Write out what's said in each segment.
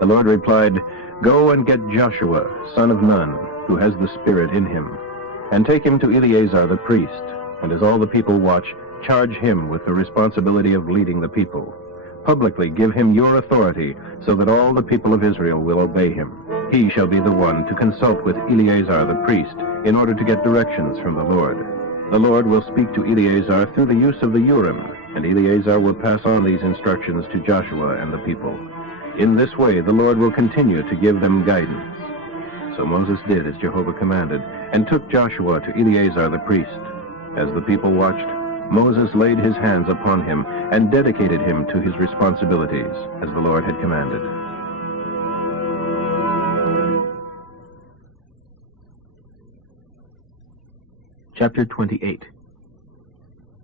The Lord replied, "Go and get Joshua, son of Nun, who has the Spirit in him, and take him to Eleazar the priest, and as all the people watch, charge him with the responsibility of leading the people. Publicly give him your authority, so that all the people of Israel will obey him. He shall be the one to consult with Eleazar the priest in order to get directions from the Lord. The Lord will speak to Eleazar through the use of the Urim, and Eleazar will pass on these instructions to Joshua and the people. In this way the Lord will continue to give them guidance." So Moses did as Jehovah commanded, and took Joshua to Eleazar the priest. As the people watched, Moses laid his hands upon him and dedicated him to his responsibilities, as the Lord had commanded. Chapter 28.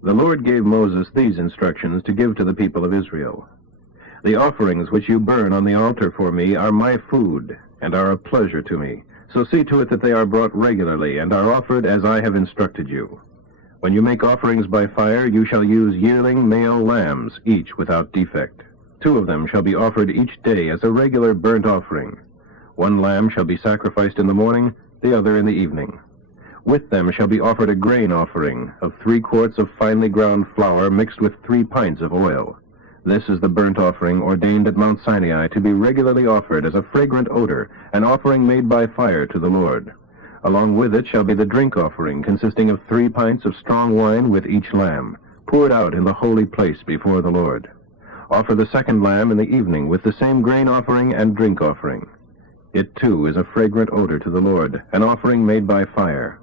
The Lord gave Moses these instructions to give to the people of Israel. "The offerings which you burn on the altar for me are my food, and are a pleasure to me. So see to it that they are brought regularly, and are offered as I have instructed you. When you make offerings by fire, you shall use yearling male lambs, each without defect. 2 of them shall be offered each day as a regular burnt offering. 1 lamb shall be sacrificed in the morning, the other in the evening. With them shall be offered a grain offering of 3 quarts of finely ground flour mixed with 3 pints of oil. This is the burnt offering ordained at Mount Sinai to be regularly offered as a fragrant odor, an offering made by fire to the Lord. Along with it shall be the drink offering, consisting of 3 pints of strong wine with each lamb, poured out in the holy place before the Lord. Offer the 2nd lamb in the evening with the same grain offering and drink offering. It too is a fragrant odor to the Lord, an offering made by fire.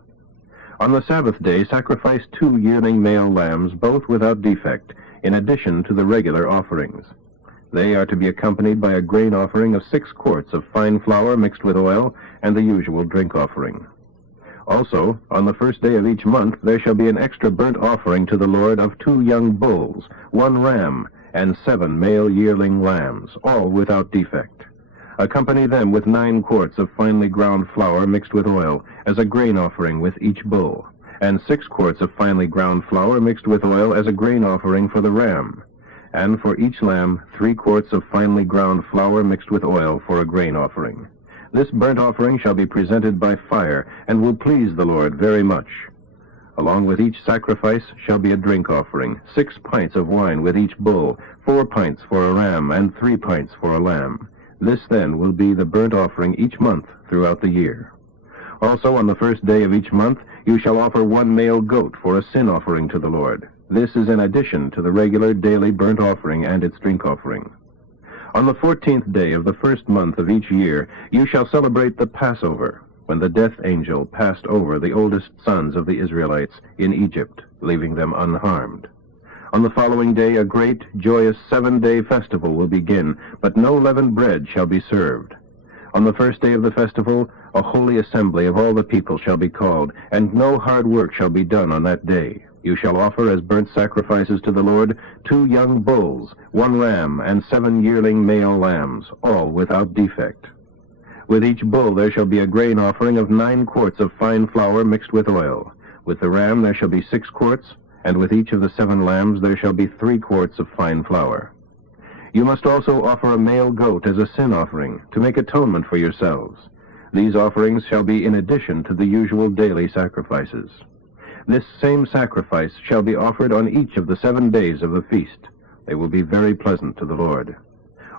On the Sabbath day sacrifice 2 yearling male lambs, both without defect, in addition to the regular offerings. They are to be accompanied by a grain offering of 6 quarts of fine flour mixed with oil, and the usual drink offering. Also, on the 1st day of each month, there shall be an extra burnt offering to the Lord of 2 young bulls, 1 ram, and 7 male yearling lambs, all without defect. Accompany them with 9 quarts of finely ground flour mixed with oil, as a grain offering with each bull, and 6 quarts of finely ground flour mixed with oil as a grain offering for the ram. And for each lamb 3 quarts of finely ground flour mixed with oil for a grain offering. This burnt offering shall be presented by fire, and will please the Lord very much. Along with each sacrifice shall be a drink offering, 6 pints of wine with each bull, 4 pints for a ram, and 3 pints for a lamb. This then will be the burnt offering each month throughout the year. Also on the 1st day of each month you shall offer 1 male goat for a sin offering to the Lord. This is in addition to the regular daily burnt offering and its drink offering. On the 14th day of the 1st month of each year, you shall celebrate the Passover, when the death angel passed over the oldest sons of the Israelites in Egypt, leaving them unharmed. On the following day, a great, joyous 7-day festival will begin, but no leavened bread shall be served. On the 1st day of the festival, a holy assembly of all the people shall be called, and no hard work shall be done on that day. You shall offer as burnt sacrifices to the Lord 2 young bulls, 1 ram, and 7 yearling male lambs, all without defect. With each bull there shall be a grain offering of 9 quarts of fine flour mixed with oil. With the ram there shall be 6 quarts, and with each of the 7 lambs there shall be 3 quarts of fine flour. You must also offer a male goat as a sin offering, to make atonement for yourselves. These offerings shall be in addition to the usual daily sacrifices. This same sacrifice shall be offered on each of the 7 days of the feast. They will be very pleasant to the Lord.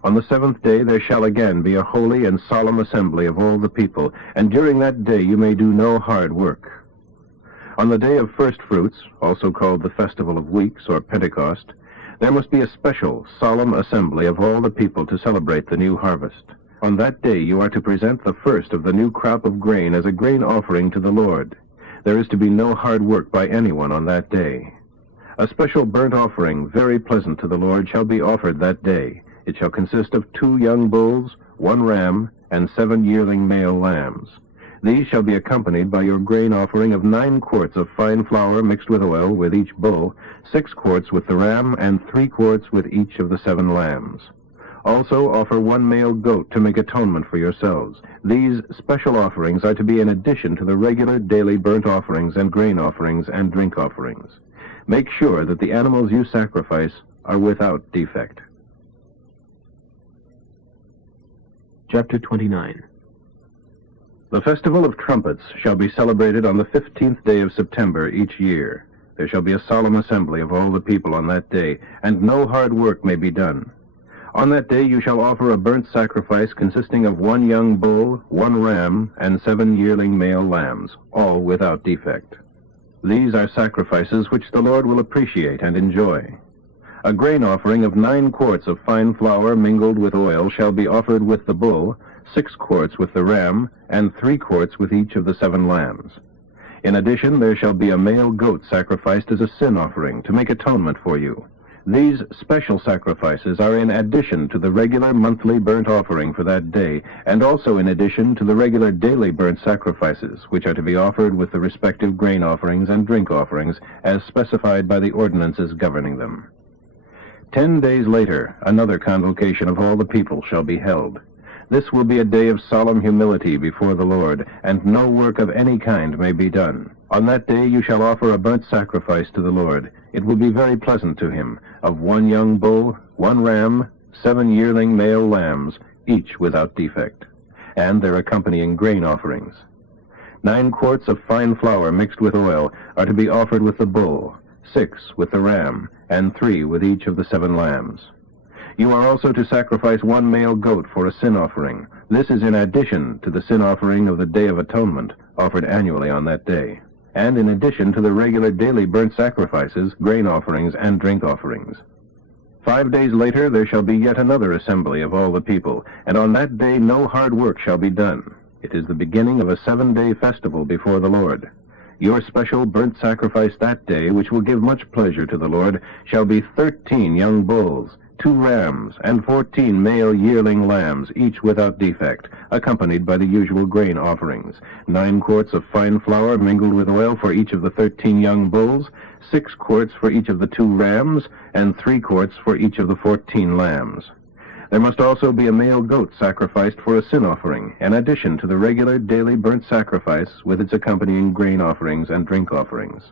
On the 7th day there shall again be a holy and solemn assembly of all the people, and during that day you may do no hard work. On the day of first fruits, also called the Festival of Weeks or Pentecost, there must be a special, solemn assembly of all the people to celebrate the new harvest. On that day you are to present the first of the new crop of grain as a grain offering to the Lord. There is to be no hard work by anyone on that day. A special burnt offering, very pleasant to the Lord, shall be offered that day. It shall consist of 2 young bulls, 1 ram, and 7 yearling male lambs. These shall be accompanied by your grain offering of 9 quarts of fine flour mixed with oil with each bull, 6 quarts with the ram, and 3 quarts with each of the 7 lambs. Also offer 1 male goat to make atonement for yourselves. These special offerings are to be in addition to the regular daily burnt offerings and grain offerings and drink offerings. Make sure that the animals you sacrifice are without defect. Chapter 29. The festival of trumpets shall be celebrated on the 15th day of September each year. There shall be a solemn assembly of all the people on that day, and no hard work may be done. On that day you shall offer a burnt sacrifice consisting of 1 young bull, 1 ram, and 7 yearling male lambs, all without defect. These are sacrifices which the Lord will appreciate and enjoy. A grain offering of 9 quarts of fine flour mingled with oil shall be offered with the bull, 6 quarts with the ram, and 3 quarts with each of the 7 lambs. In addition, there shall be a male goat sacrificed as a sin offering to make atonement for you. These special sacrifices are in addition to the regular monthly burnt offering for that day, and also in addition to the regular daily burnt sacrifices, which are to be offered with the respective grain offerings and drink offerings, as specified by the ordinances governing them. 10 days later, another convocation of all the people shall be held. This will be a day of solemn humility before the Lord, and no work of any kind may be done. On that day you shall offer a burnt sacrifice to the Lord. It will be very pleasant to him, of 1 young bull, 1 ram, 7 yearling male lambs, each without defect, and their accompanying grain offerings. 9 quarts of fine flour mixed with oil are to be offered with the bull, 6 with the ram, and 3 with each of the 7 lambs. You are also to sacrifice 1 male goat for a sin offering. This is in addition to the sin offering of the Day of Atonement, offered annually on that day, and in addition to the regular daily burnt sacrifices, grain offerings, and drink offerings. 5 days later there shall be yet another assembly of all the people, and on that day no hard work shall be done. It is the beginning of a 7-day festival before the Lord. Your special burnt sacrifice that day, which will give much pleasure to the Lord, shall be 13 young bulls, 2 rams, and 14 male yearling lambs, each without defect, accompanied by the usual grain offerings. 9 quarts of fine flour mingled with oil for each of the 13 young bulls, 6 quarts for each of the 2 rams, and 3 quarts for each of the 14 lambs. There must also be a male goat sacrificed for a sin offering, in addition to the regular daily burnt sacrifice with its accompanying grain offerings and drink offerings.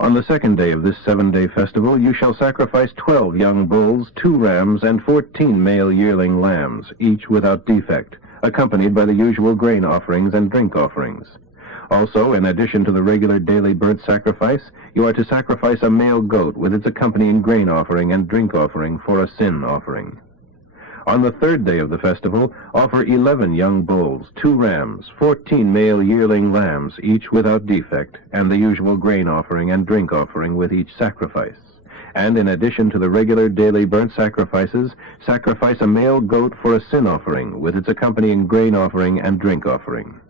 On the 2nd day of this 7-day festival you shall sacrifice 12 young bulls, 2 rams, and 14 male yearling lambs, each without defect, accompanied by the usual grain offerings and drink offerings. Also, in addition to the regular daily burnt sacrifice, you are to sacrifice a male goat with its accompanying grain offering and drink offering for a sin offering. On the 3rd day of the festival, offer 11 young bulls, 2 rams, 14 male yearling lambs, each without defect, and the usual grain offering and drink offering with each sacrifice. And in addition to the regular daily burnt sacrifices, sacrifice a male goat for a sin offering with its accompanying grain offering and drink offering.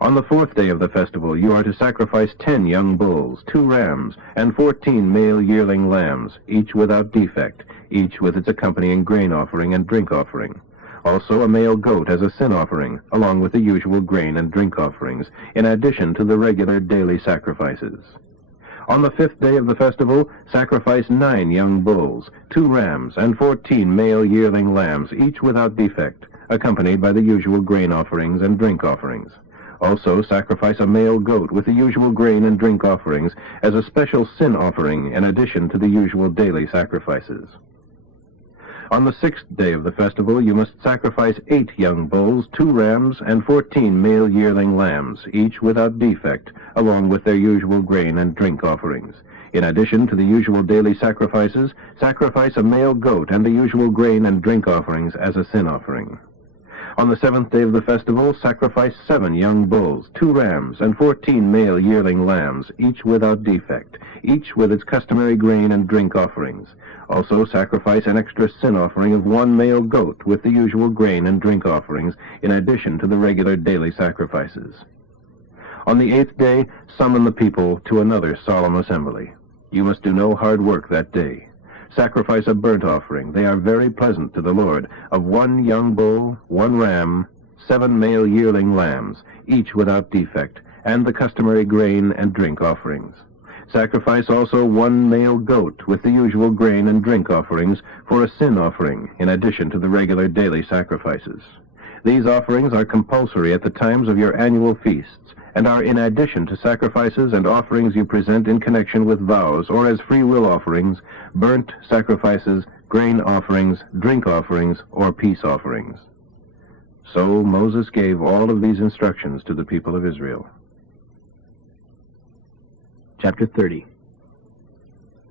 On the 4th day of the festival, you are to sacrifice 10 young bulls, 2 rams, and 14 male yearling lambs, each without defect, each with its accompanying grain offering and drink offering. Also a male goat as a sin offering, along with the usual grain and drink offerings, in addition to the regular daily sacrifices. On the 5th day of the festival, sacrifice 9 young bulls, 2 rams, and 14 male yearling lambs, each without defect, accompanied by the usual grain offerings and drink offerings. Also sacrifice a male goat with the usual grain and drink offerings as a special sin offering in addition to the usual daily sacrifices. On the 6th day of the festival you must sacrifice 8 young bulls, 2 rams, and 14 male yearling lambs, each without defect, along with their usual grain and drink offerings. In addition to the usual daily sacrifices, sacrifice a male goat and the usual grain and drink offerings as a sin offering. On the 7th day of the festival, sacrifice 7 young bulls, 2 rams, and 14 male yearling lambs, each without defect, each with its customary grain and drink offerings. Also sacrifice an extra sin offering of 1 male goat with the usual grain and drink offerings, in addition to the regular daily sacrifices. On the 8th day, summon the people to another solemn assembly. You must do no hard work that day. Sacrifice a burnt offering. They are very pleasant to the Lord, of 1 young bull, 1 ram, 7 male yearling lambs, each without defect, and the customary grain and drink offerings. Sacrifice also 1 male goat with the usual grain and drink offerings for a sin offering, in addition to the regular daily sacrifices. These offerings are compulsory at the times of your annual feasts, and are in addition to sacrifices and offerings you present in connection with vows or as free will offerings, burnt sacrifices, grain offerings, drink offerings, or peace offerings. So Moses gave all of these instructions to the people of Israel. Chapter 30.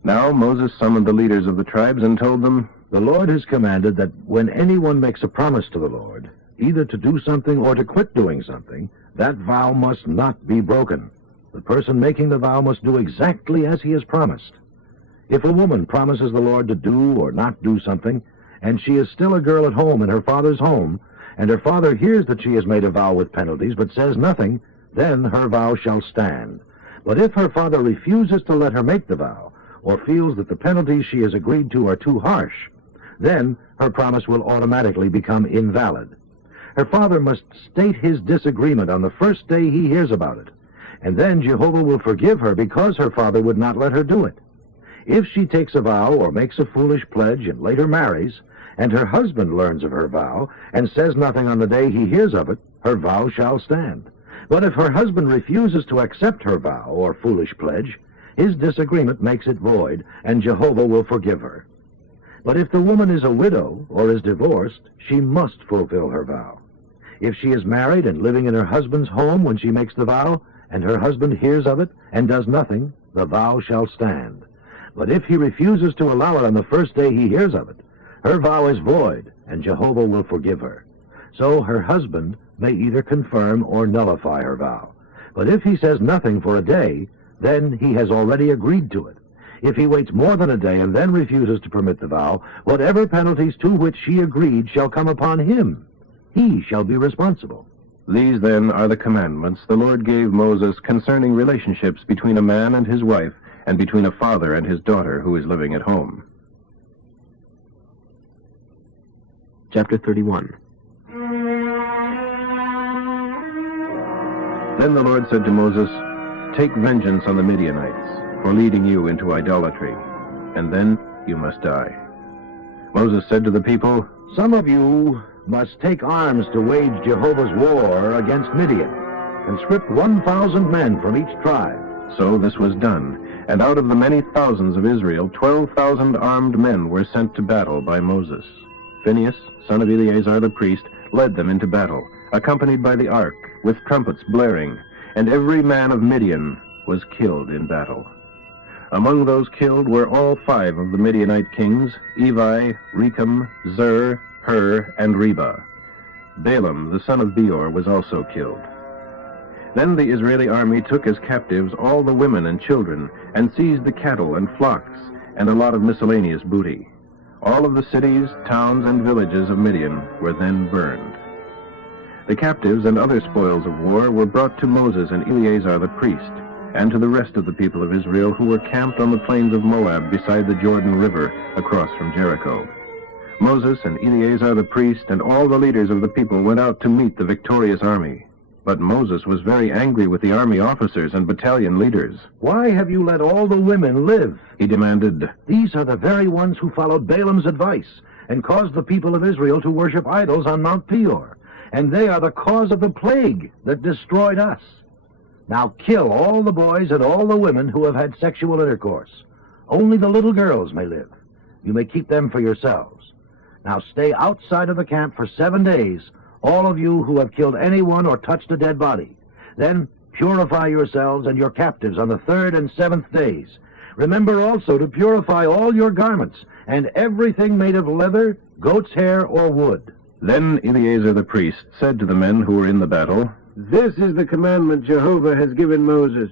Now Moses summoned the leaders of the tribes and told them, The Lord has commanded that when anyone makes a promise to the Lord, either to do something or to quit doing something, that vow must not be broken. The person making the vow must do exactly as he has promised. If a woman promises the Lord to do or not do something, and she is still a girl at home in her father's home, and her father hears that she has made a vow with penalties but says nothing, then her vow shall stand. But if her father refuses to let her make the vow, or feels that the penalties she has agreed to are too harsh, then her promise will automatically become invalid. Her father must state his disagreement on the first day he hears about it, and then Jehovah will forgive her because her father would not let her do it. If she takes a vow or makes a foolish pledge and later marries, and her husband learns of her vow and says nothing on the day he hears of it, her vow shall stand. But if her husband refuses to accept her vow or foolish pledge, his disagreement makes it void, and Jehovah will forgive her. But if the woman is a widow or is divorced, she must fulfill her vow. If she is married and living in her husband's home when she makes the vow, and her husband hears of it and does nothing, the vow shall stand. But if he refuses to allow it on the first day he hears of it, her vow is void, and Jehovah will forgive her. So her husband may either confirm or nullify her vow. But if he says nothing for a day, then he has already agreed to it. If he waits more than a day and then refuses to permit the vow, whatever penalties to which she agreed shall come upon him. He shall be responsible. These, then, are the commandments the Lord gave Moses concerning relationships between a man and his wife, and between a father and his daughter who is living at home. Chapter 31. Then the Lord said to Moses, Take vengeance on the Midianites for leading you into idolatry, and then you must die. Moses said to the people, Some of you must take arms to wage Jehovah's war against Midian. Conscript 1,000 men from each tribe. So this was done, and out of the many thousands of Israel, 12,000 armed men were sent to battle by Moses. Phinehas, son of Eleazar the priest, led them into battle, accompanied by the ark, with trumpets blaring, and every man of Midian was killed in battle. Among those killed were all 5 of the Midianite kings, Evi, Rechem, Zur, Hur, and Reba. Balaam, the son of Beor, was also killed. Then the Israeli army took as captives all the women and children, and seized the cattle and flocks, and a lot of miscellaneous booty. All of the cities, towns, and villages of Midian were then burned. The captives and other spoils of war were brought to Moses and Eleazar the priest, and to the rest of the people of Israel who were camped on the plains of Moab beside the Jordan River across from Jericho. Moses and Eleazar the priest and all the leaders of the people went out to meet the victorious army. But Moses was very angry with the army officers and battalion leaders. Why have you let all the women live? He demanded. These are the very ones who followed Balaam's advice and caused the people of Israel to worship idols on Mount Peor. And they are the cause of the plague that destroyed us. Now kill all the boys and all the women who have had sexual intercourse. Only the little girls may live. You may keep them for yourselves. Now stay outside of the camp for 7 days, all of you who have killed anyone or touched a dead body. Then purify yourselves and your captives on the 3rd and 7th days. Remember also to purify all your garments and everything made of leather, goat's hair, or wood. Then Eleazar the priest said to the men who were in the battle, This is the commandment Jehovah has given Moses.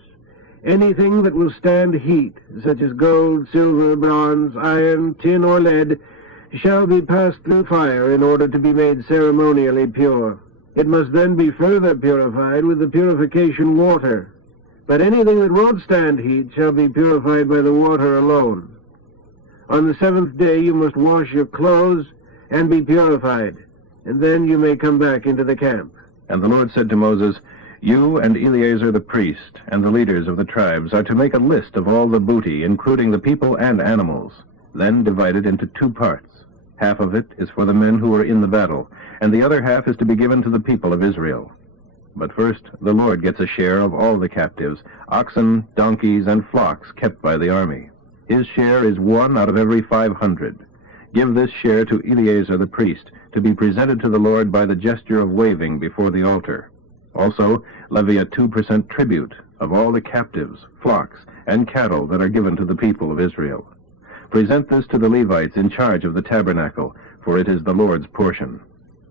Anything that will stand heat, such as gold, silver, bronze, iron, tin, or lead, shall be passed through fire in order to be made ceremonially pure. It must then be further purified with the purification water. But anything that won't stand heat shall be purified by the water alone. On the 7th day you must wash your clothes and be purified, and then you may come back into the camp. And the Lord said to Moses, You and Eleazar the priest and the leaders of the tribes are to make a list of all the booty, including the people and animals, then divide it into 2 parts. Half of it is for the men who are in the battle, and the other half is to be given to the people of Israel. But first, the Lord gets a share of all the captives, oxen, donkeys, and flocks kept by the army. His share is 1 out of every 500. give this share to Eleazar the priest, to be presented to the Lord by the gesture of waving before the altar. Also, levy a 2% tribute of all the captives, flocks, and cattle that are given to the people of Israel. Present this to the Levites in charge of the tabernacle, for it is the Lord's portion."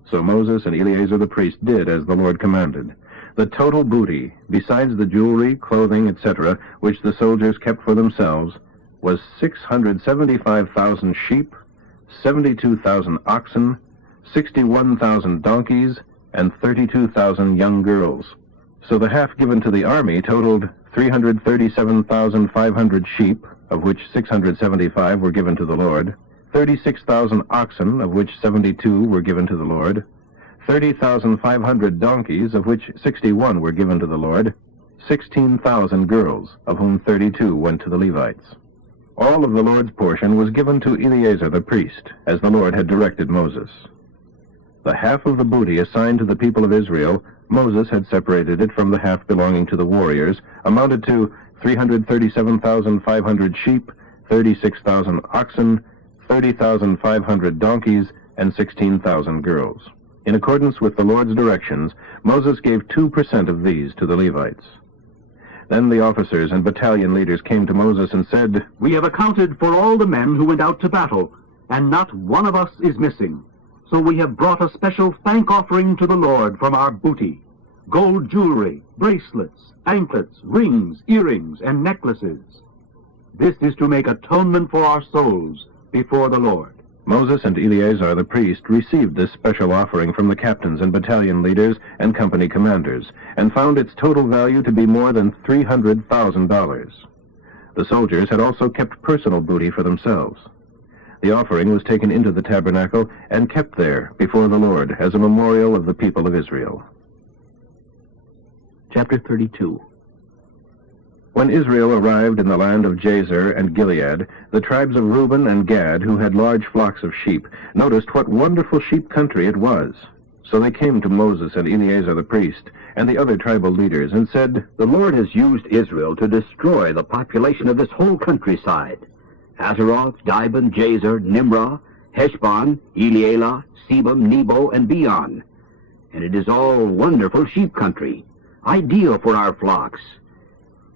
So Moses and Eleazar the priest did as the Lord commanded. The total booty, besides the jewelry, clothing, etc., which the soldiers kept for themselves, was 675,000 sheep, 72,000 oxen, 61,000 donkeys, and 32,000 young girls. So the half given to the army totaled 337,500 sheep, of which 675 were given to the Lord, 36,000 oxen, of which 72 were given to the Lord, 30,500 donkeys, of which 61 were given to the Lord, 16,000 girls, of whom 32 went to the Levites. All of the Lord's portion was given to Eleazar the priest, as the Lord had directed Moses. The half of the booty assigned to the people of Israel, Moses had separated it from the half belonging to the warriors, amounted to 337,500 sheep, 36,000 oxen, 30,500 donkeys, and 16,000 girls. In accordance with the Lord's directions, Moses gave 2% of these to the Levites. Then the officers and battalion leaders came to Moses and said, "We have accounted for all the men who went out to battle, and not one of us is missing. So we have brought a special thank offering to the Lord from our booty: gold jewelry, bracelets, anklets, rings, earrings, and necklaces. This is to make atonement for our souls before the Lord." Moses and Eleazar the priest received this special offering from the captains and battalion leaders and company commanders, and found its total value to be more than $300,000. The soldiers had also kept personal booty for themselves. The offering was taken into the tabernacle and kept there before the Lord as a memorial of the people of Israel. Chapter 32. When Israel arrived in the land of Jazer and Gilead, the tribes of Reuben and Gad, who had large flocks of sheep, noticed what wonderful sheep country it was. So they came to Moses and Eleazar the priest and the other tribal leaders and said, "The Lord has used Israel to destroy the population of this whole countryside: Ataroth, Dibon, Jazer, Nimrah, Heshbon, Elealeh, Sebam, Nebo, and Beon. And it is all wonderful sheep country, ideal for our flocks.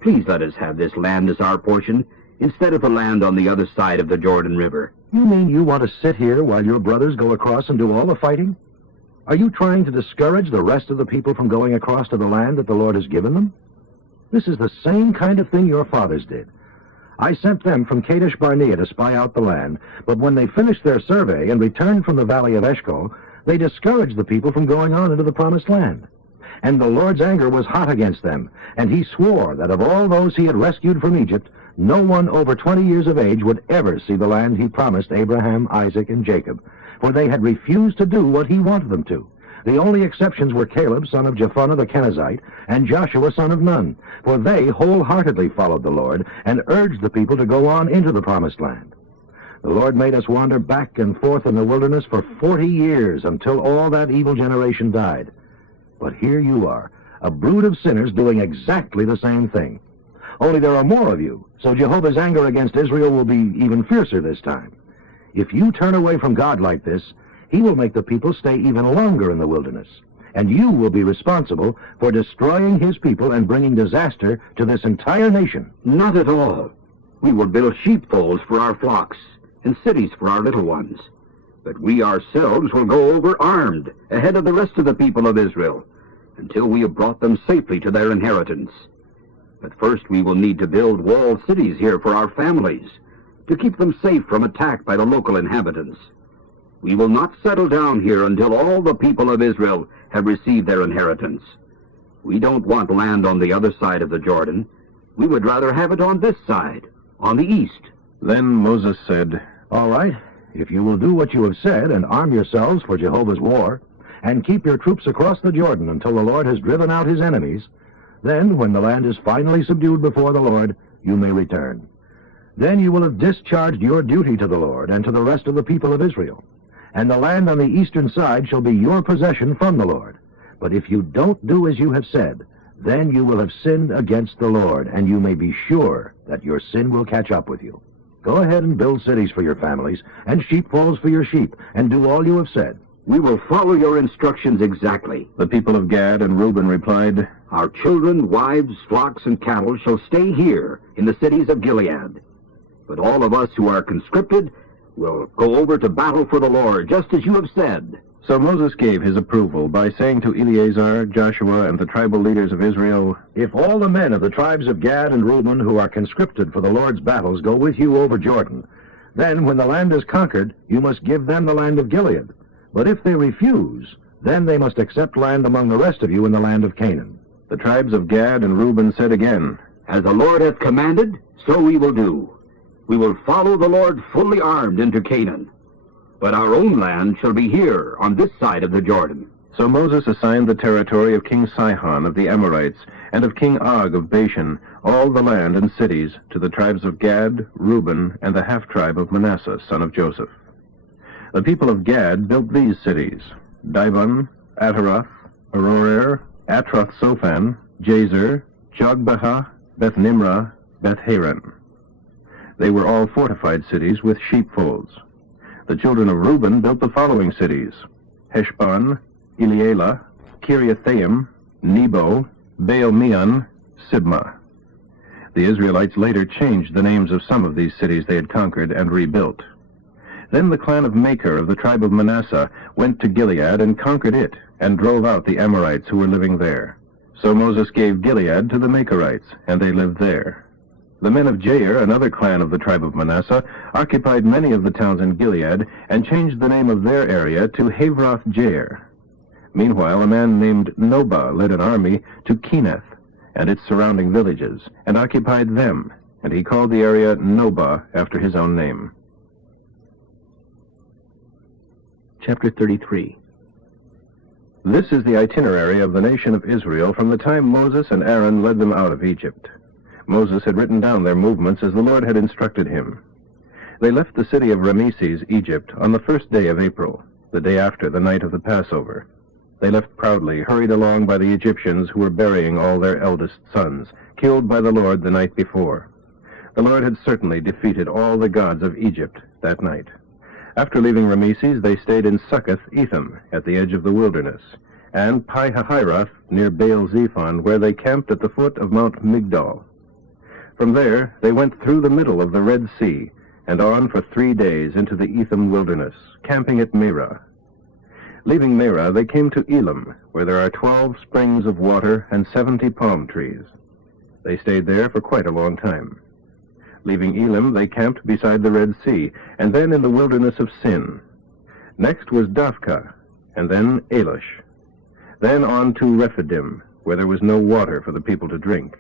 Please let us have this land as our portion, instead of the land on the other side of the Jordan River." You mean you want to sit here while your brothers go across and do all the fighting? Are you trying to discourage the rest of the people from going across to the land that the Lord has given them? This is the same kind of thing your fathers did. I sent them from Kadesh Barnea to spy out the land, but when they finished their survey and returned from the valley of Eshcol, they discouraged the people from going on into the promised land. And the Lord's anger was hot against them, and he swore that of all those he had rescued from Egypt, no one over 20 years of age would ever see the land he promised Abraham, Isaac, and Jacob, for they had refused to do what he wanted them to. The only exceptions were Caleb, son of Jephunneh the Kenizzite, and Joshua, son of Nun, for they wholeheartedly followed the Lord and urged the people to go on into the promised land. The Lord made us wander back and forth in the wilderness for 40 years until all that evil generation died. But here you are, a brood of sinners doing exactly the same thing. Only there are more of you, so Jehovah's anger against Israel will be even fiercer this time. If you turn away from God like this, he will make the people stay even longer in the wilderness, and you will be responsible for destroying his people and bringing disaster to this entire nation. Not at all. We will build sheepfolds for our flocks and cities for our little ones. But we ourselves will go over armed ahead of the rest of the people of Israel until we have brought them safely to their inheritance. But first we will need to build walled cities here for our families to keep them safe from attack by the local inhabitants. We will not settle down here until all the people of Israel have received their inheritance. We don't want land on the other side of the Jordan. We would rather have it on this side, on the east." Then Moses said, All right, if you will do what you have said and arm yourselves for Jehovah's war, and keep your troops across the Jordan until the Lord has driven out his enemies, then, when the land is finally subdued before the Lord, you may return. Then you will have discharged your duty to the Lord and to the rest of the people of Israel, and the land on the eastern side shall be your possession from the Lord. But if you don't do as you have said, then you will have sinned against the Lord, and you may be sure that your sin will catch up with you. Go ahead and build cities for your families, and sheepfolds for your sheep, and do all you have said. We will follow your instructions exactly. The people of Gad and Reuben replied, Our children, wives, flocks, and cattle shall stay here in the cities of Gilead. But all of us who are conscripted will go over to battle for the Lord, just as you have said. So Moses gave his approval by saying to Eleazar, Joshua, and the tribal leaders of Israel, If all the men of the tribes of Gad and Reuben who are conscripted for the Lord's battles go with you over Jordan, then when the land is conquered, you must give them the land of Gilead. But if they refuse, then they must accept land among the rest of you in the land of Canaan. the tribes of Gad and Reuben said again, As the Lord hath commanded, so we will do. We will follow the Lord fully armed into Canaan. But our own land shall be here on this side of the Jordan. So Moses assigned the territory of King Sihon of the Amorites and of King Og of Bashan, all the land and cities, to the tribes of Gad, Reuben, and the half-tribe of Manasseh, son of Joseph. The people of Gad built these cities: Dibon, Ataroth, Aroer, Atroth-Sophan, Jazer, Jogbehah, Beth-Nimrah, Beth-Haran. They were all fortified cities with sheepfolds. The children of Reuben built the following cities: Heshbon, Elealeh, Kiriathaim, Nebo, Baal-Meon, Sibmah. The Israelites later changed the names of some of these cities they had conquered and rebuilt. Then the clan of Machir of the tribe of Manasseh went to Gilead and conquered it, and drove out the Amorites who were living there. So Moses gave Gilead to the Machirites, and they lived there. The men of Jair, another clan of the tribe of Manasseh, occupied many of the towns in Gilead, and changed the name of their area to Havroth Jair. Meanwhile, a man named Nobah led an army to Kenath and its surrounding villages, and occupied them, and he called the area Nobah after his own name. Chapter 33. This is the itinerary of the nation of Israel from the time Moses and Aaron led them out of Egypt. Moses had written down their movements as the Lord had instructed him. They left the city of Rameses, Egypt, on the first day of April, the day after the night of the Passover. They left proudly, hurried along by the Egyptians who were burying all their eldest sons, killed by the Lord the night before. The Lord had certainly defeated all the gods of Egypt that night. After leaving Rameses, they stayed in Succoth-Etham, at the edge of the wilderness, and Pi-hahiroth, near Baal-Zephon, where they camped at the foot of Mount Migdol. From there, they went through the middle of the Red Sea, and on for 3 days into the Etham wilderness, camping at Merah. Leaving Merah, they came to Elim, where there are 12 springs of water and 70 palm trees. They stayed there for quite a long time. Leaving Elim, they camped beside the Red Sea, and then in the wilderness of Sin. Next was Dophkah, and then Elish. Then on to Rephidim, where there was no water for the people to drink.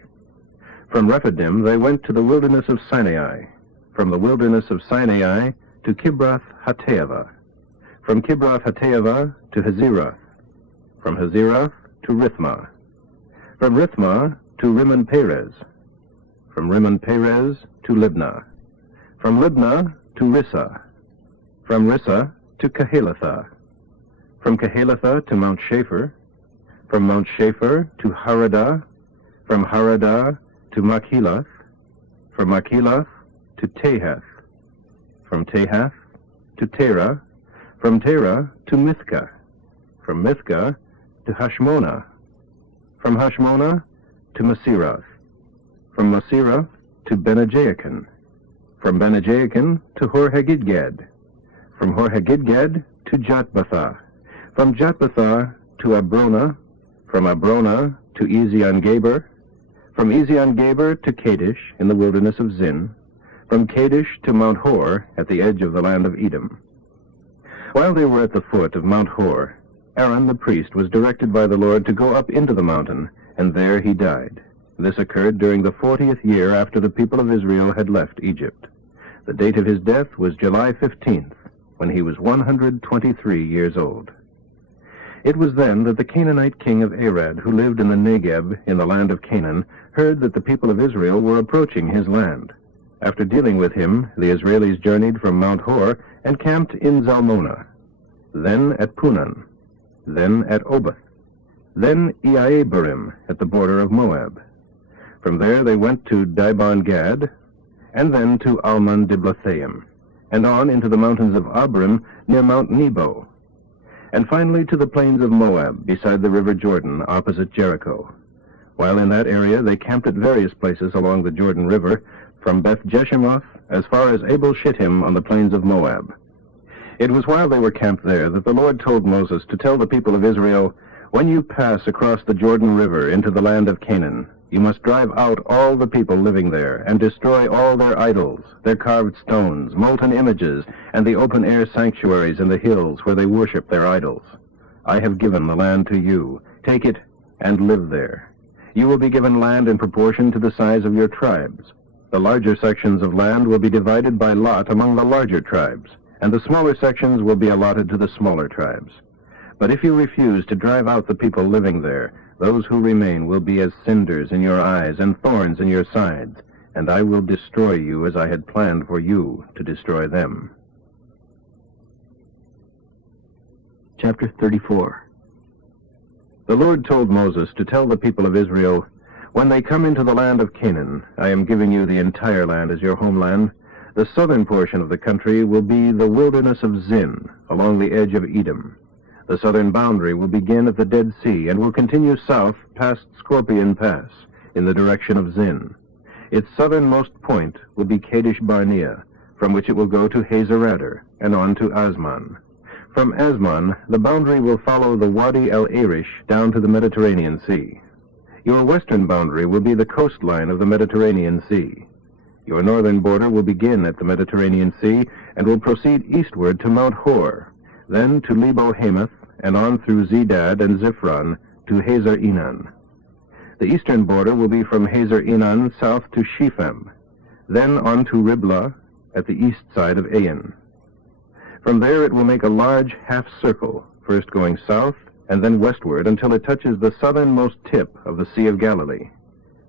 From Rephidim, they went to the wilderness of Sinai. From the wilderness of Sinai to Kibroth-Hattaavah. From Kibroth-Hattaavah to Hazeroth. From Hazeroth to Rithmah. From Rithmah to Rimmon-Perez. From Rimmon-Perez to Libnah. From Libnah to Rissah. From Rissah to Kehelathah. From Kehelathah to Mount Shapher. From Mount Shapher to Haradah. From Haradah to Machelath. From Machelath to Tahath. From Tahath to Terah. From Terah to Mithkah. From Mithkah to Hashmonah. From Hashmonah to Masirath. From Masirath to Bene-Jaakan. From Bene-Jaakan to Hor-Haggidgad. From Hor-Haggidgad to Jotbathah. From Jotbathah to Abronah. From Abronah to Ezion-Geber. From Ezion-Geber to Kadesh in the wilderness of Zin. From Kadesh to Mount Hor at the edge of the land of Edom. While they were at the foot of Mount Hor, Aaron the priest was directed by the Lord to go up into the mountain, and there he died. This occurred during the 40th year after the people of Israel had left Egypt. The date of his death was July 15th, when he was 123 years old. It was then that the Canaanite king of Arad, who lived in the Negeb in the land of Canaan, heard that the people of Israel were approaching his land. After dealing with him, the Israelis journeyed from Mount Hor and camped in Zalmonah, then at Punan, then at Oboth, then Iabarim at the border of Moab. From there they went to Dibon-Gad, and then to Almon Diblathaim, and on into the mountains of Abrim near Mount Nebo, and finally to the plains of Moab beside the river Jordan opposite Jericho. While in that area they camped at various places along the Jordan River, from Beth Jeshimoth as far as Abel Shittim on the plains of Moab. It was while they were camped there that the Lord told Moses to tell the people of Israel, "When you pass across the Jordan River into the land of Canaan, you must drive out all the people living there, and destroy all their idols, their carved stones, molten images, and the open-air sanctuaries in the hills where they worship their idols. I have given the land to you. Take it and live there. You will be given land in proportion to the size of your tribes. The larger sections of land will be divided by lot among the larger tribes, and the smaller sections will be allotted to the smaller tribes. But if you refuse to drive out the people living there, those who remain will be as cinders in your eyes and thorns in your sides, and I will destroy you as I had planned for you to destroy them." Chapter 34. The Lord told Moses to tell the people of Israel, "When they come into the land of Canaan, I am giving you the entire land as your homeland. The southern portion of the country will be the wilderness of Zin, along the edge of Edom. The southern boundary will begin at the Dead Sea and will continue south past Scorpion Pass in the direction of Zin. Its southernmost point will be Kadesh Barnea, from which it will go to Hazer-Adar and on to Asman. From Asman, the boundary will follow the Wadi el-Arish down to the Mediterranean Sea. Your western boundary will be the coastline of the Mediterranean Sea. Your northern border will begin at the Mediterranean Sea and will proceed eastward to Mount Hor, then to Lebo-Hamath, and on through Zedad and Ziphron to Hazer-Enan. The eastern border will be from Hazer-Enan south to Shephem, then on to Riblah at the east side of Ain. From there it will make a large half-circle, first going south and then westward until it touches the southernmost tip of the Sea of Galilee,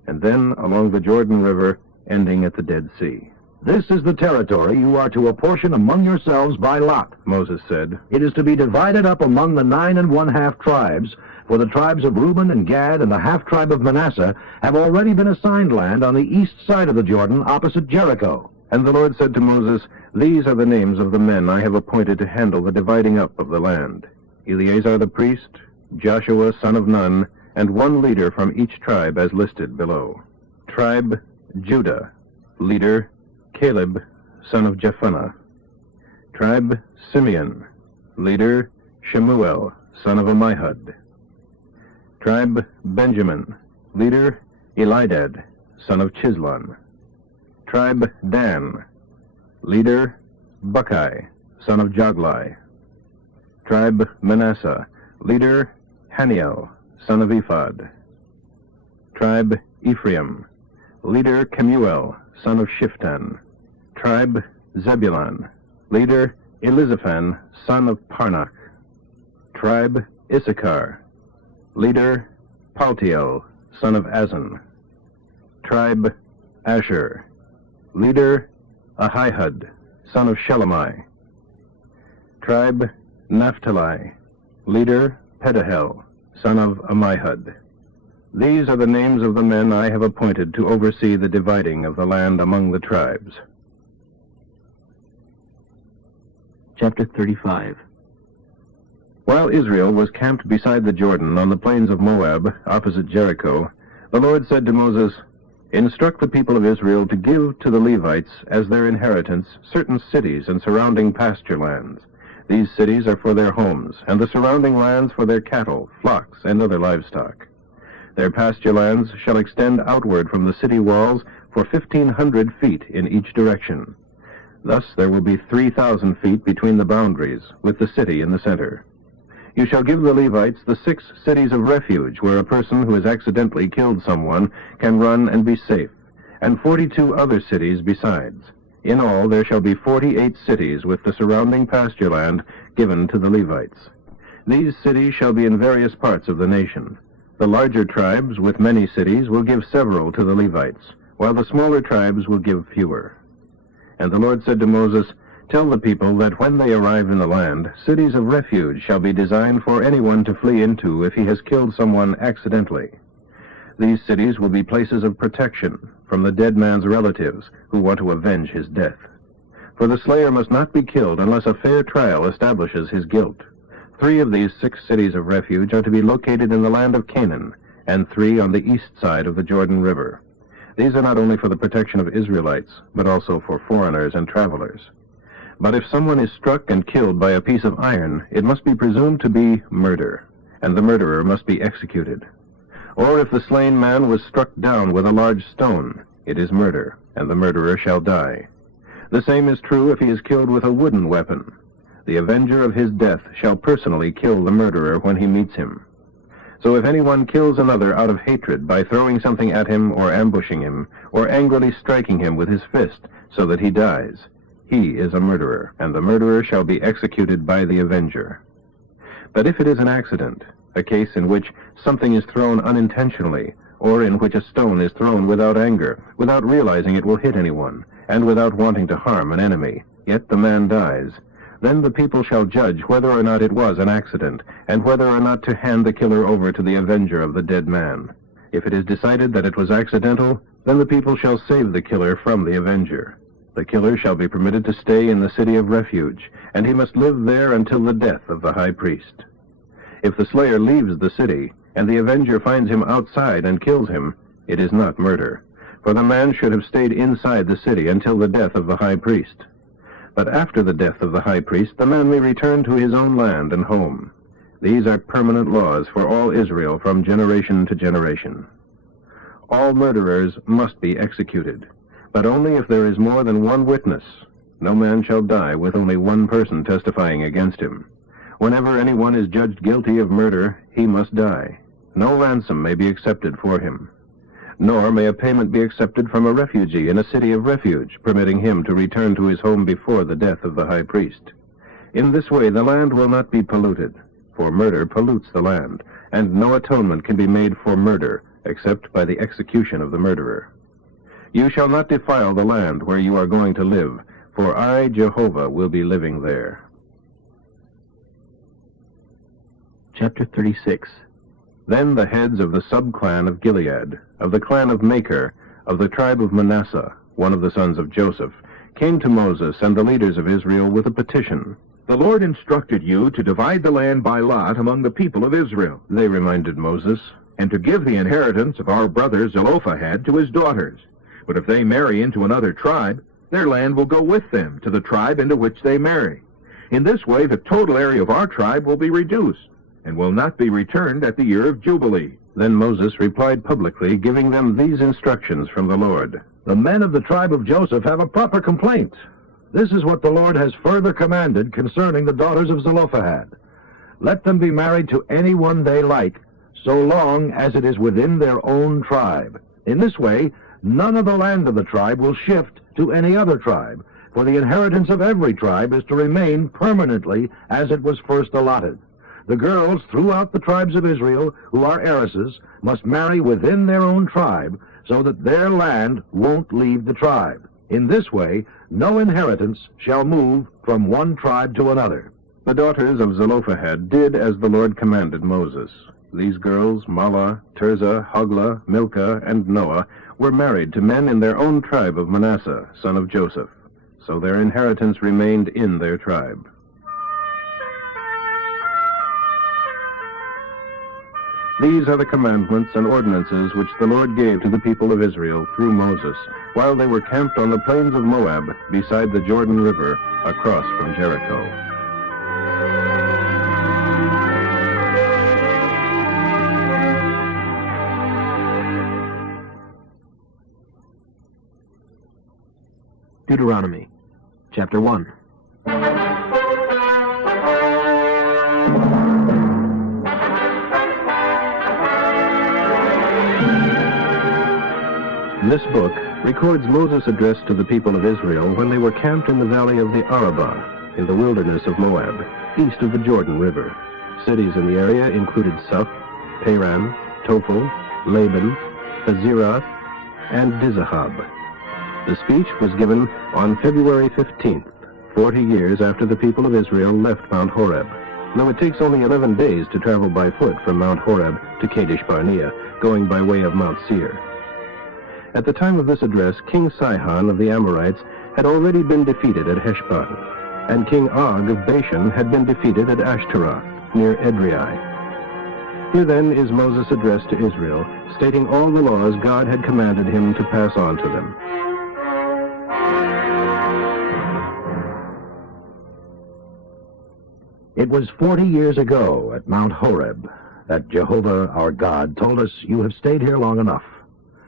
and then along the Jordan River, ending at the Dead Sea. This is the territory you are to apportion among yourselves by lot," Moses said. "It is to be divided up among the 9 1/2 tribes, for the tribes of Reuben and Gad and the half-tribe of Manasseh have already been assigned land on the east side of the Jordan opposite Jericho." And the Lord said to Moses, "These are the names of the men I have appointed to handle the dividing up of the land: Eleazar the priest, Joshua son of Nun, and one leader from each tribe as listed below. Tribe Judah, leader Caleb son of Jephunneh. Tribe Simeon, leader Shemuel son of Ammihud. Tribe Benjamin, leader Elidad son of Chislon. Tribe Dan, leader Buckai son of Joglai. Tribe Manasseh, leader Haniel son of Ephod. Tribe Ephraim, leader Kemuel son of Shiftan. Tribe Zebulun, leader Elizaphan son of Parnach. Tribe Issachar, leader Paltiel son of Azan. Tribe Asher, leader Ahihud son of Shelemai. Tribe Naphtali, leader Pedahel son of Ammihud. These are the names of the men I have appointed to oversee the dividing of the land among the tribes." Chapter 35. While Israel was camped beside the Jordan on the plains of Moab, opposite Jericho, the Lord said to Moses, "Instruct the people of Israel to give to the Levites as their inheritance certain cities and surrounding pasture lands. These cities are for their homes, and the surrounding lands for their cattle, flocks, and other livestock. Their pasture lands shall extend outward from the city walls for 1,500 feet in each direction. Thus there will be 3,000 feet between the boundaries, with the city in the center. You shall give the Levites the 6 cities of refuge where a person who has accidentally killed someone can run and be safe, and 42 other cities besides. In all there shall be 48 cities with the surrounding pasture land given to the Levites. These cities shall be in various parts of the nation. The larger tribes with many cities will give several to the Levites, while the smaller tribes will give fewer." And the Lord said to Moses, "Tell the people that when they arrive in the land, cities of refuge shall be designed for anyone to flee into if he has killed someone accidentally. These cities will be places of protection, from the dead man's relatives who want to avenge his death. For the slayer must not be killed unless a fair trial establishes his guilt. 3 of these 6 cities of refuge are to be located in the land of Canaan, and 3 on the east side of the Jordan River. These are not only for the protection of Israelites, but also for foreigners and travelers. But if someone is struck and killed by a piece of iron, it must be presumed to be murder, and the murderer must be executed. Or if the slain man was struck down with a large stone, it is murder, and the murderer shall die. The same is true if he is killed with a wooden weapon. The avenger of his death shall personally kill the murderer when he meets him. So if anyone kills another out of hatred by throwing something at him or ambushing him, or angrily striking him with his fist so that he dies, he is a murderer, and the murderer shall be executed by the avenger. But if it is an accident, a case in which something is thrown unintentionally, or in which a stone is thrown without anger, without realizing it will hit anyone, and without wanting to harm an enemy, yet the man dies, then the people shall judge whether or not it was an accident, and whether or not to hand the killer over to the avenger of the dead man. If it is decided that it was accidental, then the people shall save the killer from the avenger. The killer shall be permitted to stay in the city of refuge, and he must live there until the death of the high priest. If the slayer leaves the city, and the avenger finds him outside and kills him, it is not murder, for the man should have stayed inside the city until the death of the high priest. But after the death of the high priest, the man may return to his own land and home. These are permanent laws for all Israel from generation to generation. All murderers must be executed, but only if there is more than one witness. No man shall die with only one person testifying against him. Whenever anyone is judged guilty of murder, he must die. No ransom may be accepted for him. Nor may a payment be accepted from a refugee in a city of refuge, permitting him to return to his home before the death of the high priest. In this way the land will not be polluted, for murder pollutes the land, and no atonement can be made for murder except by the execution of the murderer. You shall not defile the land where you are going to live, for I, Jehovah, will be living there. Chapter 36. Then the heads of the sub-clan of Gilead, of the clan of Machir, of the tribe of Manasseh, one of the sons of Joseph, came to Moses and the leaders of Israel with a petition. The Lord instructed you to divide the land by lot among the people of Israel, They reminded Moses, and to give the inheritance of our brother Zelophehad to his daughters. But if they marry into another tribe, their land will go with them to the tribe into which they marry. In this way, the total area of our tribe will be reduced, and will not be returned at the year of Jubilee. Then Moses replied publicly, giving them these instructions from the Lord. The men of the tribe of Joseph have a proper complaint. This is what the Lord has further commanded concerning the daughters of Zelophehad. Let them be married to anyone they like, so long as it is within their own tribe. In this way, none of the land of the tribe will shift to any other tribe, for the inheritance of every tribe is to remain permanently as it was first allotted. The girls throughout the tribes of Israel who are heiresses must marry within their own tribe, so that their land won't leave the tribe. In this way, no inheritance shall move from one tribe to another. The daughters of Zelophehad did as the Lord commanded Moses. These girls, Mahlah, Tirzah, Hoglah, Milcah, and Noah, were married to men in their own tribe of Manasseh, son of Joseph. So their inheritance remained in their tribe. These are the commandments and ordinances which the Lord gave to the people of Israel through Moses, while they were camped on the plains of Moab, beside the Jordan River, across from Jericho. Deuteronomy, chapter 1. This book records Moses' address to the people of Israel when they were camped in the valley of the Arabah, in the wilderness of Moab, east of the Jordan River. Cities in the area included Suph, Paran, Tophel, Laban, Hazirath, and Dizahab. The speech was given on February 15th, 40 years after the people of Israel left Mount Horeb, though it takes only 11 days to travel by foot from Mount Horeb to Kadesh Barnea, going by way of Mount Seir. At the time of this address, King Sihon of the Amorites had already been defeated at Heshbon, and King Og of Bashan had been defeated at Ashtaroth, near Edrei. Here then is Moses' address to Israel, stating all the laws God had commanded him to pass on to them. It was 40 years ago at Mount Horeb that Jehovah our God told us, "You have stayed here long enough.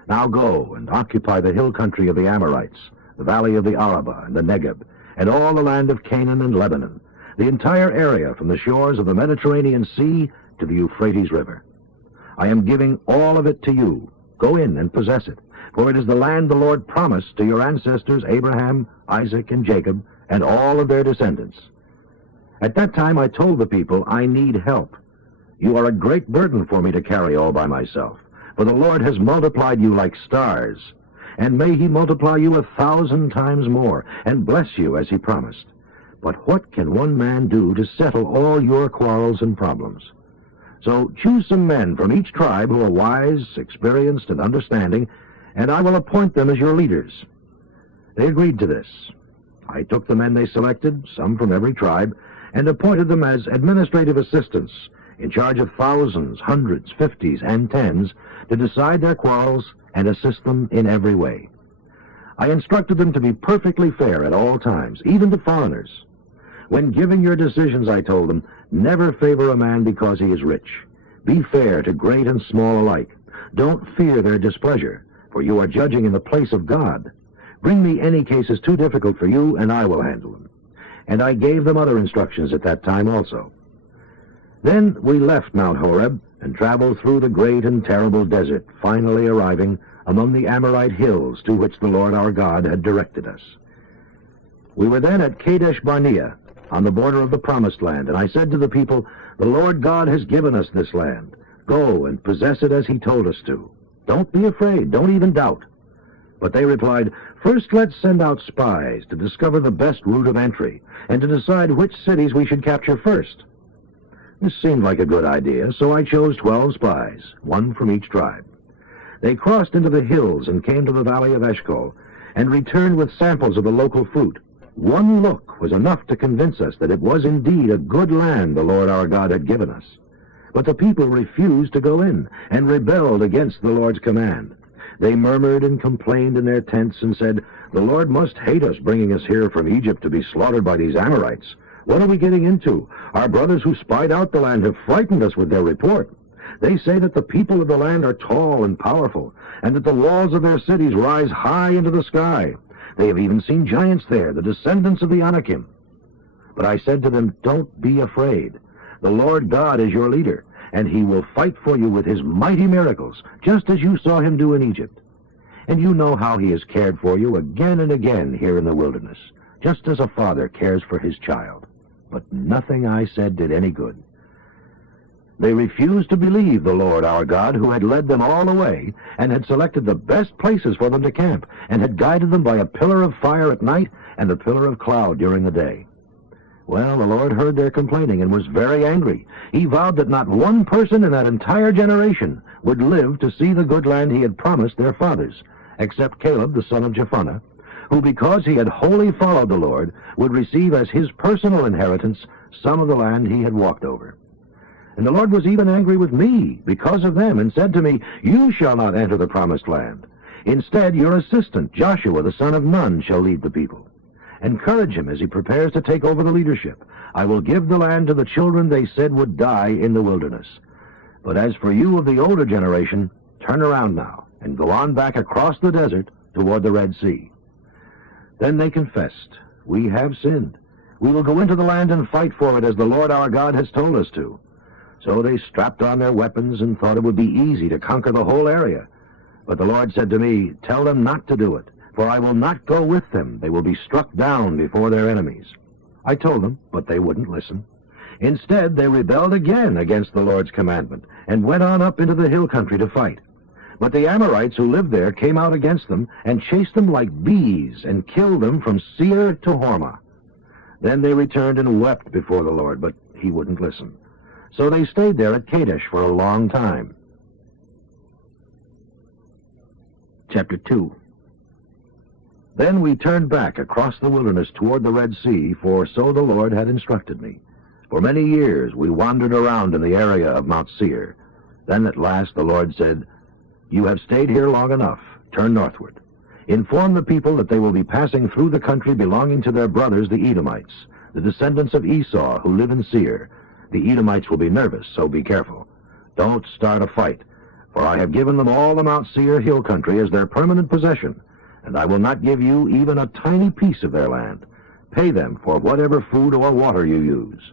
Now go and occupy the hill country of the Amorites, the valley of the Arabah and the Negeb, and all the land of Canaan and Lebanon, the entire area from the shores of the Mediterranean Sea to the Euphrates River. I am giving all of it to you. Go in and possess it, for it is the land the Lord promised to your ancestors Abraham, Isaac, and Jacob, and all of their descendants." At that time I told the people, "I need help. You are a great burden for me to carry all by myself, for the Lord has multiplied you like stars. And may he multiply you 1,000 times more, and bless you as he promised. But what can one man do to settle all your quarrels and problems? So choose some men from each tribe who are wise, experienced, and understanding, and I will appoint them as your leaders." They agreed to this. I took the men they selected, some from every tribe, and appointed them as administrative assistants, in charge of thousands, hundreds, fifties, and tens, to decide their quarrels and assist them in every way. I instructed them to be perfectly fair at all times, even to foreigners. When giving your decisions, I told them, never favor a man because he is rich. Be fair to great and small alike. Don't fear their displeasure, for you are judging in the place of God. Bring me any cases too difficult for you, and I will handle them. And I gave them other instructions at that time also. Then we left Mount Horeb and traveled through the great and terrible desert, finally arriving among the Amorite hills to which the Lord our God had directed us. We were then at Kadesh Barnea, on the border of the Promised Land, and I said to the people, "The Lord God has given us this land. Go and possess it as he told us to. Don't be afraid, don't even doubt." But they replied, "First let's send out spies to discover the best route of entry, and to decide which cities we should capture first." This seemed like a good idea, so I chose 12 spies, one from each tribe. They crossed into the hills and came to the valley of Eshcol, and returned with samples of the local fruit. One look was enough to convince us that it was indeed a good land the Lord our God had given us. But the people refused to go in, and rebelled against the Lord's command. They murmured and complained in their tents and said, "The Lord must hate us, bringing us here from Egypt to be slaughtered by these Amorites. What are we getting into? Our brothers who spied out the land have frightened us with their report. They say that the people of the land are tall and powerful, and that the walls of their cities rise high into the sky. They have even seen giants there, the descendants of the Anakim." But I said to them, "Don't be afraid. The Lord God is your leader, and he will fight for you with his mighty miracles, just as you saw him do in Egypt. And you know how he has cared for you again and again here in the wilderness, just as a father cares for his child." But nothing I said did any good. They refused to believe the Lord our God, who had led them all the way, and had selected the best places for them to camp, and had guided them by a pillar of fire at night and a pillar of cloud during the day. Well, the Lord heard their complaining and was very angry. He vowed that not one person in that entire generation would live to see the good land he had promised their fathers, except Caleb the son of Jephunneh, who, because he had wholly followed the Lord, would receive as his personal inheritance some of the land he had walked over. And the Lord was even angry with me because of them, and said to me, "You shall not enter the promised land. Instead, your assistant, Joshua the son of Nun, shall lead the people. Encourage him as he prepares to take over the leadership. I will give the land to the children they said would die in the wilderness. But as for you of the older generation, turn around now, and go on back across the desert toward the Red Sea." Then they confessed, "We have sinned. We will go into the land and fight for it as the Lord our God has told us to." So they strapped on their weapons and thought it would be easy to conquer the whole area. But the Lord said to me, "Tell them not to do it, for I will not go with them. They will be struck down before their enemies." I told them, but they wouldn't listen. Instead, they rebelled again against the Lord's commandment, and went on up into the hill country to fight. But the Amorites who lived there came out against them, and chased them like bees, and killed them from Seir to Hormah. Then they returned and wept before the Lord, but he wouldn't listen. So they stayed there at Kadesh for a long time. Chapter 2. Then we turned back across the wilderness toward the Red Sea, for so the Lord had instructed me. For many years we wandered around in the area of Mount Seir. Then at last the Lord said, "You have stayed here long enough. Turn northward. Inform the people that they will be passing through the country belonging to their brothers, the Edomites, the descendants of Esau, who live in Seir. The Edomites will be nervous, so be careful. Don't start a fight, for I have given them all the Mount Seir hill country as their permanent possession, and I will not give you even a tiny piece of their land. Pay them for whatever food or water you use.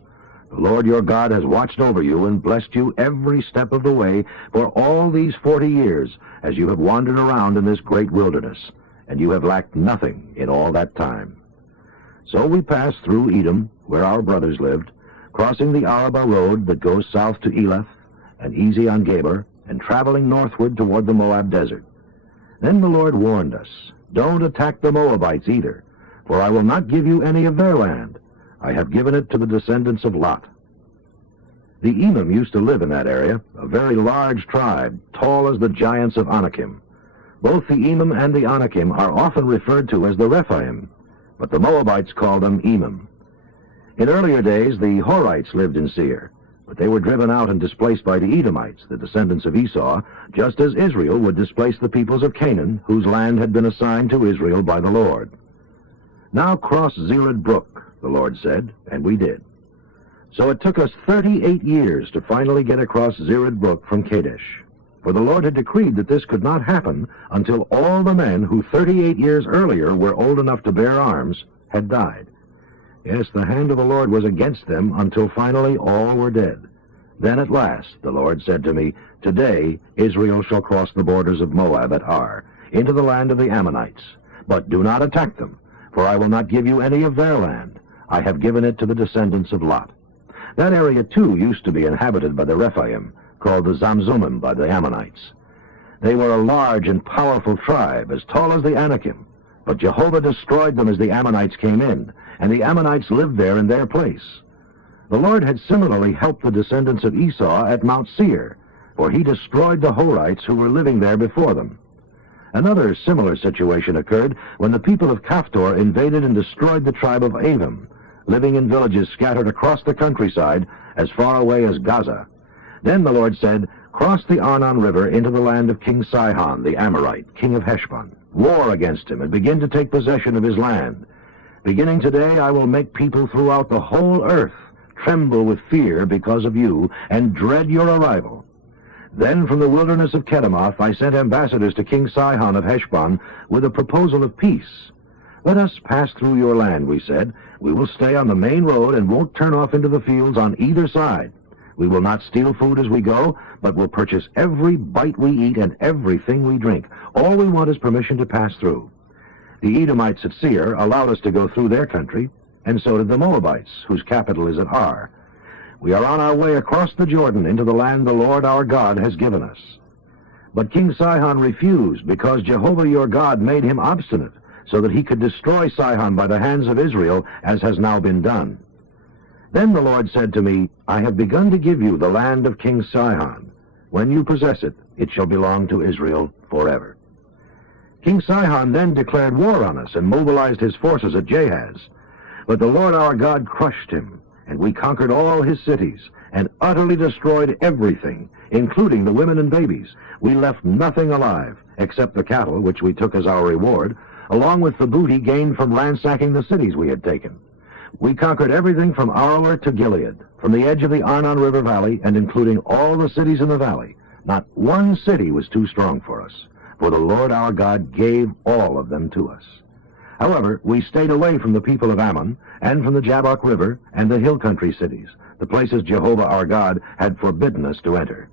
The Lord your God has watched over you and blessed you every step of the way for all these 40 years as you have wandered around in this great wilderness, and you have lacked nothing in all that time." So we passed through Edom, where our brothers lived, crossing the Arabah road that goes south to Elath and Ezion-Geber, and traveling northward toward the Moab desert. Then the Lord warned us, "Don't attack the Moabites either, for I will not give you any of their land. I have given it to the descendants of Lot." The Emim used to live in that area, a very large tribe, tall as the giants of Anakim. Both the Emim and the Anakim are often referred to as the Rephaim, but the Moabites call them Emim. In earlier days, the Horites lived in Seir, but they were driven out and displaced by the Edomites, the descendants of Esau, just as Israel would displace the peoples of Canaan, whose land had been assigned to Israel by the Lord. "Now cross Zered Brook," the Lord said, and we did. So it took us 38 years to finally get across Zered Brook from Kadesh, for the Lord had decreed that this could not happen until all the men who 38 years earlier were old enough to bear arms had died. Yes, the hand of the Lord was against them until finally all were dead. Then at last the Lord said to me, "Today Israel shall cross the borders of Moab at Ar, into the land of the Ammonites. But do not attack them, for I will not give you any of their land. I have given it to the descendants of Lot." That area, too, used to be inhabited by the Rephaim, called the Zamzummim by the Ammonites. They were a large and powerful tribe, as tall as the Anakim, but Jehovah destroyed them as the Ammonites came in, and the Ammonites lived there in their place. The Lord had similarly helped the descendants of Esau at Mount Seir, for he destroyed the Horites who were living there before them. Another similar situation occurred when the people of Caphtor invaded and destroyed the tribe of Avim, living in villages scattered across the countryside as far away as Gaza. Then the Lord said, "Cross the Arnon River into the land of King Sihon, the Amorite, king of Heshbon. War against him and begin to take possession of his land. Beginning today I will make people throughout the whole earth tremble with fear because of you and dread your arrival." Then from the wilderness of Kedemoth I sent ambassadors to King Sihon of Heshbon with a proposal of peace. "Let us pass through your land," we said. "We will stay on the main road and won't turn off into the fields on either side. We will not steal food as we go, but will purchase every bite we eat and everything we drink. All we want is permission to pass through." The Edomites at Seir allowed us to go through their country, and so did the Moabites, whose capital is at Ar. We are on our way across the Jordan into the land the Lord our God has given us. But King Sihon refused, because Jehovah your God made him obstinate, so that he could destroy Sihon by the hands of Israel, as has now been done. Then the Lord said to me, "I have begun to give you the land of King Sihon. When you possess it, it shall belong to Israel forever." King Sihon then declared war on us and mobilized his forces at Jahaz. But the Lord our God crushed him, and we conquered all his cities and utterly destroyed everything, including the women and babies. We left nothing alive, except the cattle, which we took as our reward, along with the booty gained from ransacking the cities we had taken. We conquered everything from Aroer to Gilead, from the edge of the Arnon River Valley, and including all the cities in the valley. Not one city was too strong for us, for the Lord our God gave all of them to us. However, we stayed away from the people of Ammon, and from the Jabbok River, and the hill country cities, the places Jehovah our God had forbidden us to enter.